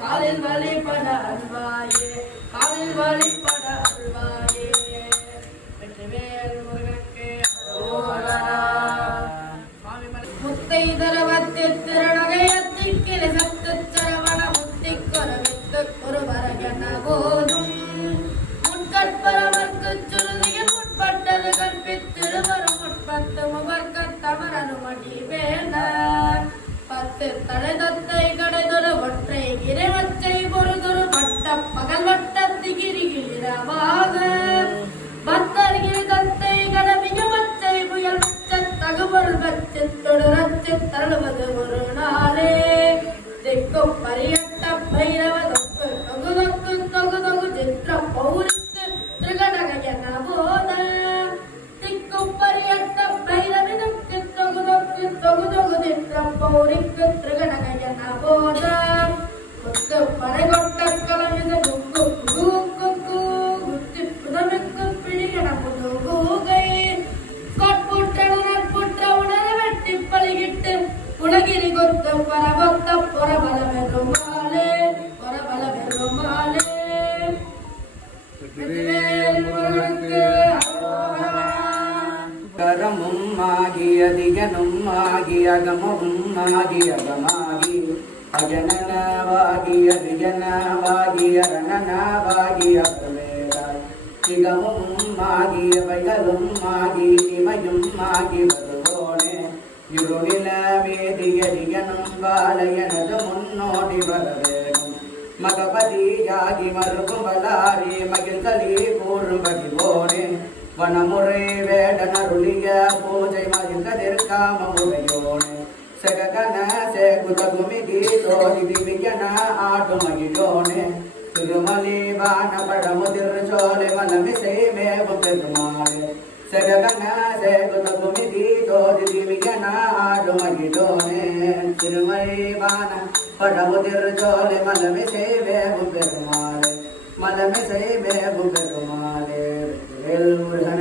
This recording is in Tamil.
காலில் வழிபட அல்வாயே காலில் வழிபட அல்வாயே வெற்றிவேல் முருகனுக்கு முத்தை தரவத்தி திருநகையத்திற்கில சத்து சரவண முத்தி கொரவித்து ஒரு வரகன போதும் முற்கற்பரவர்க்கு சுருதியில் முற்பட்டது கற்பித்திருவரும் முற்பத்து முகர்க்க தமரனுமடி வேண்டார் பத்து தடைதத்தை கடைதொரு ஒற்றை இறைவச்சை பொறுதொரு வட்ட பகல் வட்டத்து கிரிகிழிரமாக பத்தர்கிரி தத்தை கடமிக பச்சை புயல் பச்ச தகுபொருள் பச்சை தொடரச்சு தருவது ஒரு நாளே திக்கும் பரியட்ட பைரவ தொக்கு தொகு தொக்கு தொகு தொகு சித்திர பௌரிக்கு திருகடகையன போத திக்கும் பரியட்ட பைரவி தொக்கு தொகு தொக்கு தொகு தொகு சித்திரம் பௌரிக்கு திருகடகையன போத முத்து பறைகொட்ட கலமித குக்கு குக்கு குத்தி புதமிக்கு பிடிகன புது கூகை கொட்புற்ற உணர வெட்டி பலிகிட்டு உலகிரி கொத்து பரபொத்த பொறபல வெறுமாலே பொறபல வெறுமாலே கரமும் ஆகிய திகனும் ஆகிய அகமும் ஆகிய அகமாகி அஜனனவாகிய திகனவாகிய ரணனவாகிய பிரவேதாய் திகமும் ஆகிய வைகளும் ஆகி இமையும் ஆகி வருவோனே இருளில வேதிய திகனும் வாழையனது முன்னோடி வரவேணும் மகபதியாகி மறுபும் வளாரி மகிழ்களி கூறும்படி போனே வனமுறை வேடனருளிய பூஜை மகிழ்கதிர்காம முறையோனே சககன சேகுதகுமிதி தோதி திவியன ஆடு மகிழோனே திருமலி வான பழமுதிர் சோலை மலமிசை மேவும் பெருமாளே சககன சேகுதகுமிதி தோதி திவியன ஆடு மகிழோனே திருமலி வான பழமுதிர் சோலை மலமிசை மேவும் பெருமாளே மலமிசை மேவும் பெருமாளே வேல் முருகன்